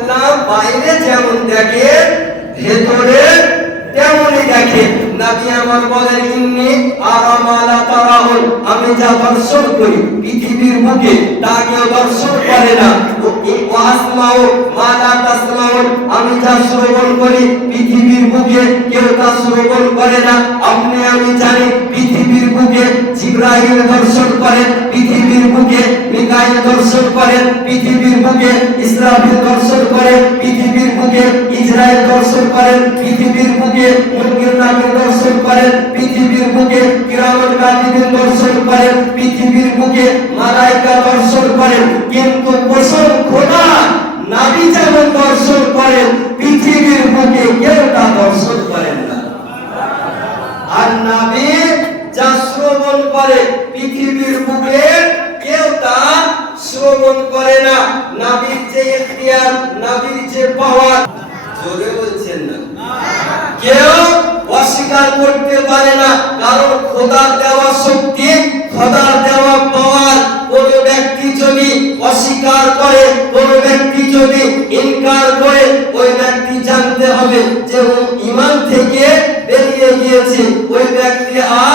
ওয়াসাল্লাম বাইরে যেমন দেখেন ভেতরে তেমনই দেখেন। নবী আমার বলেন ইন্নী আরা মা লা তারাউন, আমি যা দর্শন করি পৃথিবীর বুকে তা কেউ দর্শন করে না। ওয়া আসমাউ মা লা তাসমাউন, আমি যা শ্রবণ করি পৃথিবীর বুকে কেউ তা শ্রবণ করে না। আপনি আমি জানি পৃথিবীর বুকে জিবরাইল দর্শন করেন, পৃথিবীর বুকে মিকাইল দর্শন করেন, পৃথিবীর বুকে ইসরাফিল দর্শন করেন, পৃথিবীর বুকে ইসরাইল দর্শন করেন, পৃথিবীর বুকে মুনকির নাকির দর্শন করেন, পৃথিবীর বুকে কিরামান কাতিবিন দর্শন করেন, পৃথিবীর বুকে মালায়েকা দর্শন করেন। কিন্তু কসম খোদা, নবী যেমন দর্শন করেন পৃথিবীর বুকে কেউ তা দর্শন করেন না। আর নবী যা শ্রবণ করে পৃথিবীর বুকে কেউ তা শ্রবণ করে না। নবীর যে ইখতিয়ার, নবীর যে পাওয়ার, জোরে বলছেন না, কেউ অস্বীকার করতে পারে না। কারণ খোদার দেওয়া শক্তি, খোদার দেওয়া পাওয়ার কোন ব্যক্তি যদি অস্বীকার করে, কোন ব্যক্তি যদি ইনকার করে, ওই ব্যক্তি জানতে হবে যে ও ঈমান থেকে বেরিয়ে গিয়েছে, ওই ব্যক্তি আর